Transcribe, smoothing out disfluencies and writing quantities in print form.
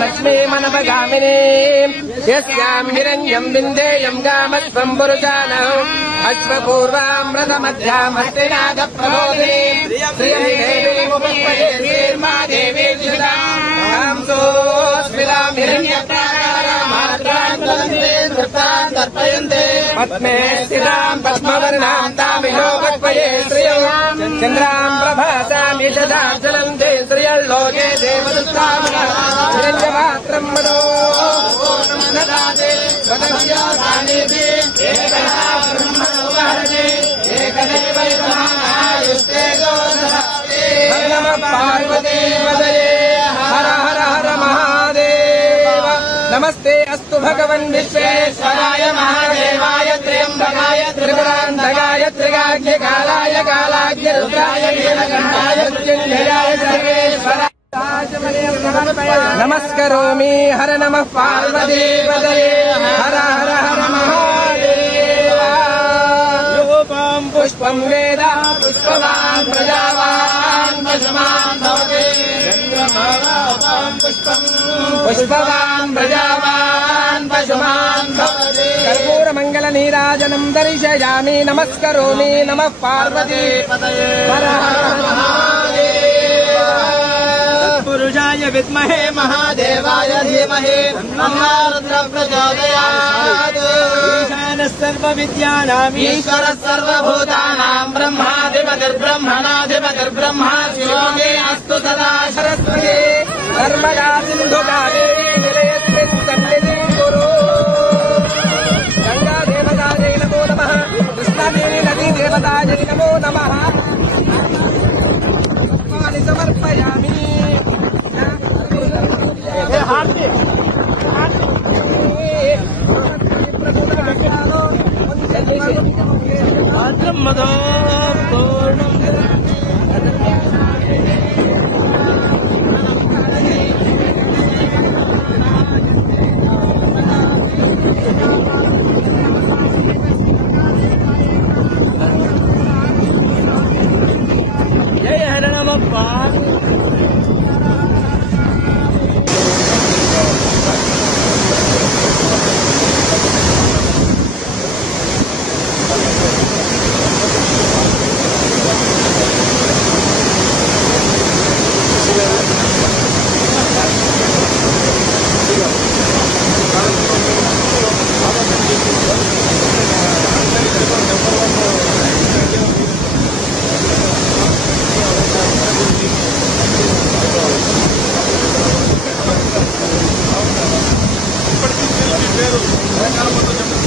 लक्ष्मी मनपगामिनी यस्यां हिरण्यं विन्देयं गामस्वं पुरुषाणम् अश्वपूर्वामृतमध्यामस्तिनाथप्रबोधिनी श्रियदेवीमुपस्पदे श्रीर्मा देवी श्रीरां स्मितां हिरण्यप्राकारामात्रान्तरन्ते नृत्तां तर्पयन्ते पद्मे स्थितां पद्मवर्णां तामिलोकत्वये श्रियं चन्द्रां प्रभासां यशसा चलन्ते श्रियल्लोके देवदत्तामः हिरण्यपात्रं मदो ददाते वदस्यासानिधि एकदा ब्रह्मणोपहरणे एकदैवैवमायुस्तेजो ददाते नमः पार्वतीपतये हर हर हर महादेव नमस्ते अस्तु भगवन् विश्वेश्वराय महादेवाय त्र्यम्बकाय त्रिपुरान्तकाय त्रिगाग्निकालाय कालाग्निरुद्राय नीलकण्ठाय मृत्युञ्जयाय सर्वेश्वराय नमस्करोमि हर नमः पार्वतीपतये हर हर हर महादेव योपं पुष्पं वेद पुष्पवान् प्रजावान् पशुमान् भवति पुष्पवान् प्रजावान् पशुमान् भवति कर्पूरमङ्गलनीराजनं दर्शयामि नमस्करोमि नमः पार्वतीपतये हर हर पुरुषाय विद्महे महादेवाय धीमहि तन्नः रुद्रः प्रचोदयात् ईशानः सर्वविद्यानाम् ईश्वरः सर्वभूतानां ब्रह्माधिपतिर्ब्रह्मणाधिपतिर्ब्रह्मा शिवो मे अस्तु सदा सरस्वती नर्मदा सिन्धु कावेरी जलेऽस्मिन् सन्निधिं कुरु गंगा देवतायै नमो नमः कृष्णादेवी नदी देवतायै नमो नमः समर्पयामि जय हर नमः పేరు